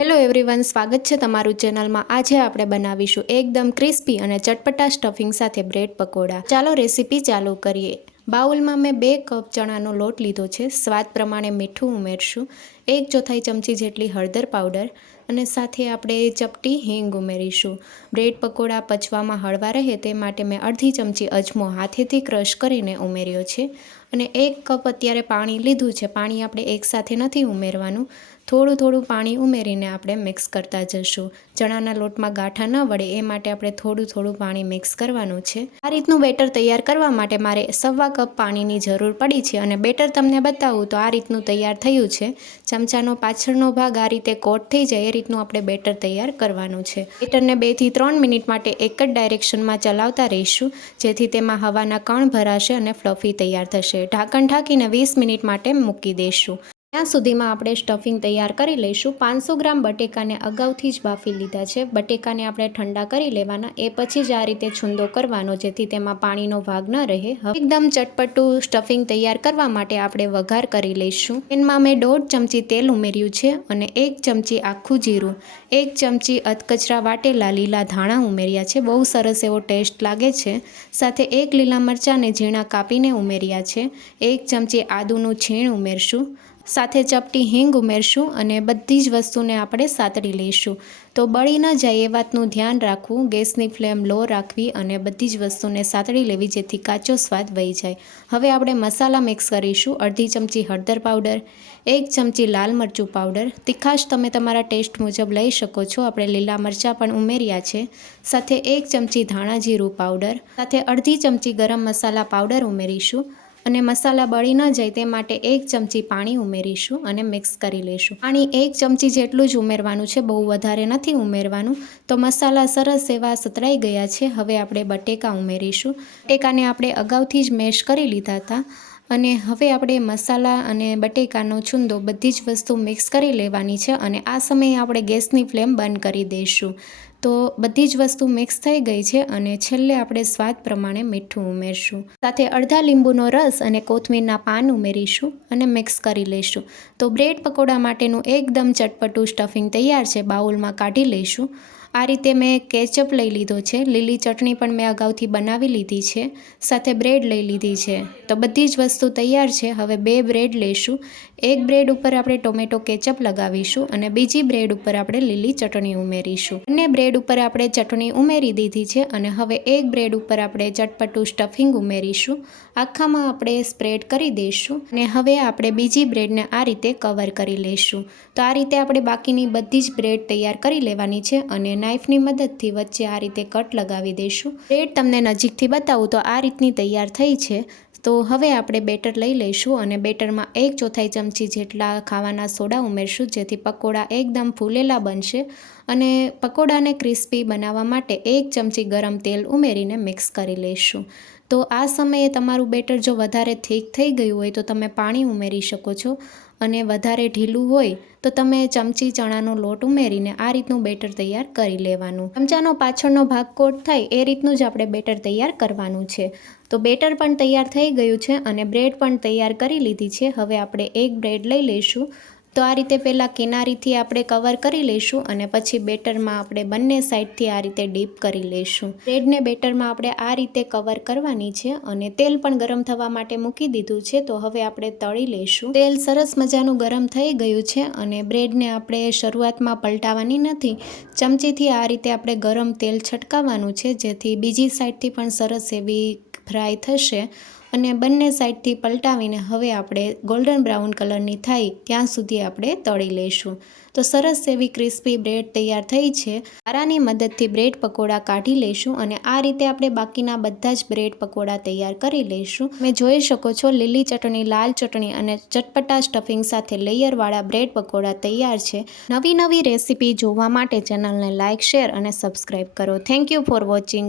Hello everyone, સ્વાગત છે તમારું ચેનલમાં। આજે આપણે બનાવીશું એકદમ ક્રિસ્પી અને ચટપટા સ્ટફિંગ સાથે બ્રેડ પકોડા। ચાલો રેસીપી ચાલુ કરીએ। બાઉલમાં મેં 2 કપ ચણાનો લોટ લીધો છે। સ્વાદ પ્રમાણે મીઠું ઉમેરશું, 1/4 ચમચી જેટલી હળદર પાવડર અને સાથે આપણે ચપટી હિંગ ઉમેરીશું। બ્રેડ પકોડા પચવામાં હળવા રહે તે માટે મેં અડધી ચમચી અજમો હાથેથી ક્રશ કરીને ઉમેર્યો છે અને 1 કપ અત્યારે પાણી લીધું છે। પાણી આપણે એકસાથે નથી ઉમેરવાનું, થોડું થોડું પાણી ઉમેરીને આપણે મિક્સ કરતા જશું। ચણાના લોટમાં ગાંઠા ન વળે એ માટે આપણે થોડું થોડું પાણી મિક્સ કરવાનું છે। આ રીતનું બેટર તૈયાર કરવા માટે મારે 1/2 કપ પાણીની જરૂર પડી છે અને બેટર તમને બતાવું તો આ રીતનું તૈયાર થયું છે। ચમચાનો પાછળનો ભાગ આ રીતે કોટ થઈ જાય એ રીતનું આપણે બેટર તૈયાર કરવાનું છે। બેટરને 2 થી 3 મિનિટ માટે એક જ ડાયરેક્શનમાં ચલાવતા રહીશું, જેથી તેમાં હવાના કણ ભરાશે અને ફ્લફી તૈયાર થશે। ઢાંકણ ઢાંકીને 20 મિનિટ માટે મૂકી દઈશું। ત્યાં સુધીમાં આપણે સ્ટફિંગ તૈયાર કરી લઈશું। 500 ગ્રામ બટેકાને અગાઉથી જ બાફી લીધા છે। બટેકાને આપણે ઠંડા કરી લેવાના, એ પછી જ આ રીતે છૂંદો કરવાનો, જેથી તેમાં પાણીનો ભાગ ન રહે। હવે એકદમ ચટપટું સ્ટફિંગ તૈયાર કરવા માટે આપણે વઘાર કરી લઈશું। પેનમાં મેં 1/2 ચમચી તેલ ઉમેર્યું છે અને 1 ચમચી આખું જીરું, 1 ચમચી અધકચરા વાટેલા લીલા ધાણા ઉમેર્યા છે। બહુ સરસ એવો ટેસ્ટ લાગે છે। સાથે 1 લીલા મરચાંને ઝીણા કાપીને ઉમેર્યા છે। 1 ચમચી આદુનું છીણ ઉમેરશું, સાથે ચપટી હિંગ ઉમેરશું અને બધી જ વસ્તુને આપણે સાતળી લઈશું। તો બળી ન જાય એ વાતનું ધ્યાન રાખવું, ગેસની ફ્લેમ લો રાખવી અને બધી જ વસ્તુને સાતળી લેવી, જેથી કાચો સ્વાદ વહી જાય। હવે આપણે મસાલા મિક્સ કરીશું। અડધી ચમચી હળદર પાવડર, 1 ચમચી લાલ મરચું પાવડર, તીખાશ તમે તમારા ટેસ્ટ મુજબ લઈ શકો છો, આપણે લીલા મરચાં પણ ઉમેર્યા છે। સાથે 1 ચમચી ધાણા જીરું પાવડર, સાથે અડધી ચમચી ગરમ મસાલા પાવડર ઉમેરીશું અને મસાલા બળી ન જાય તે માટે 1 ચમચી પાણી ઉમેરીશું અને મિક્સ કરી લઈશું। પાણી 1 ચમચી જેટલું જ ઉમેરવાનું છે, બહુ વધારે નથી ઉમેરવાનું। તો મસાલા સરસ એવા સતળાઈ ગયા છે। હવે આપણે બટેકા ઉમેરીશું। બટેકાને આપણે અગાઉથી જ મેશ કરી લીધા હતા અને હવે આપણે મસાલા અને બટેકાનો છૂંદો બધી જ વસ્તુ મિક્સ કરી લેવાની છે અને આ સમયે આપણે ગેસની ફ્લેમ બંધ કરી દઈશું। તો બધી જ વસ્તુ મિક્સ થઈ ગઈ છે અને છેલ્લે આપણે સ્વાદ પ્રમાણે મીઠું ઉમેરશું। સાથે અડધા લીંબુનો રસ અને કોથમીરના પાન ઉમેરીશું અને મિક્સ કરી લઈશું। તો બ્રેડ પકોડા માટેનું એકદમ ચટપટું સ્ટફિંગ તૈયાર છે। બાઉલમાં કાઢી લઈશું। આ રીતે મેં કેચઅપ લઈ લીધો છે, લીલી ચટણી પણ મેં અગાઉથી બનાવી લીધી છે, સાથે બ્રેડ લઈ લીધી છે। તો બધી જ વસ્તુ તૈયાર છે। હવે 2 બ્રેડ લઈશું। એક બ્રેડ ઉપર આપણે ટોમેટો કેચઅપ લગાવીશું અને બીજી બ્રેડ ઉપર આપણે લીલી ચટણી ઉમેરીશું। બંને બ્રેડ ઉપર આપણે ચટણી ઉમેરી દીધી છે અને હવે એક બ્રેડ ઉપર આપણે ચટપટું સ્ટફિંગ ઉમેરીશું। આખામાં આપણે સ્પ્રેડ કરી દઈશું અને હવે આપણે બીજી બ્રેડને આ રીતે કવર કરી લઈશું। તો આ રીતે આપણે બાકીની બધી જ બ્રેડ તૈયાર કરી લેવાની છે અને નાઇફની મદદથી વચ્ચે આ રીતે કટ લગાવી દઈશું। બ્રેડ તમને નજીકથી બતાવું તો આ રીતની તૈયાર થઈ છે। તો હવે આપણે બેટર લઈ લઈશું અને બેટરમાં 1/4 ચમચી જેટલા ખાવાના સોડા ઉમેરશું, જેથી પકોડા એકદમ ફૂલેલા બનશે અને પકોડાને ક્રિસ્પી બનાવવા માટે 1 ચમચી ગરમ તેલ ઉમેરીને મિક્સ કરી લઈશું। તો આ સમયે તમારું બેટર જો વધારે થીક થઈ ગયું હોય તો તમે પાણી ઉમેરી શકો છો અને વધારે ઢીલું હોય તો તમે ચમચી ચણાનો લોટ ઉમેરીને આ રીતનું બેટર તૈયાર કરી લેવાનું। ચમચાનો પાછળનો ભાગ કોટ થાય એ રીતનું જ આપણે બેટર તૈયાર કરવાનું છે। તો બેટર પણ તૈયાર થઈ ગયું છે અને બ્રેડ પણ તૈયાર કરી લીધી છે। હવે આપણે એક બ્રેડ લઈ લઈશું। તો આ રીતે પહેલાં કિનારીથી આપણે કવર કરી લઈશું અને પછી બેટરમાં આપણે બંને સાઈડથી આ રીતે ડીપ કરી લઈશું। બ્રેડને બેટરમાં આપણે આ રીતે કવર કરવાની છે અને તેલ પણ ગરમ થવા માટે મૂકી દીધું છે। તો હવે આપણે તળી લઈશું। તેલ સરસ મજાનું ગરમ થઈ ગયું છે અને બ્રેડને આપણે શરૂઆતમાં પલટાવવાની નથી, ચમચીથી આ રીતે આપણે ગરમ તેલ છટકાવવાનું છે, જેથી બીજી સાઈડથી પણ સરસ એવી ફ્રાય થશે અને બંને સાઈડથી પલટાવીને હવે આપણે ગોલ્ડન બ્રાઉન કલરની થાય ત્યાં સુધી આપણે તળી લઈશું। તો સરસ એવી ક્રિસ્પી બ્રેડ તૈયાર થઈ છે। આરાની મદદથી બ્રેડ પકોડા કાઢી લઈશું અને આ રીતે આપણે બાકીના બધા જ બ્રેડ પકોડા તૈયાર કરી લઈશું। તમે જોઈ શકો છો લીલી ચટણી, લાલ ચટણી અને ચટપટા સ્ટફિંગ સાથે લેયરવાળા બ્રેડ પકોડા તૈયાર છે। નવી રેસીપી જોવા માટે ચેનલને લાઇક, શેર અને સબસ્ક્રાઈબ કરો। Thank you for watching.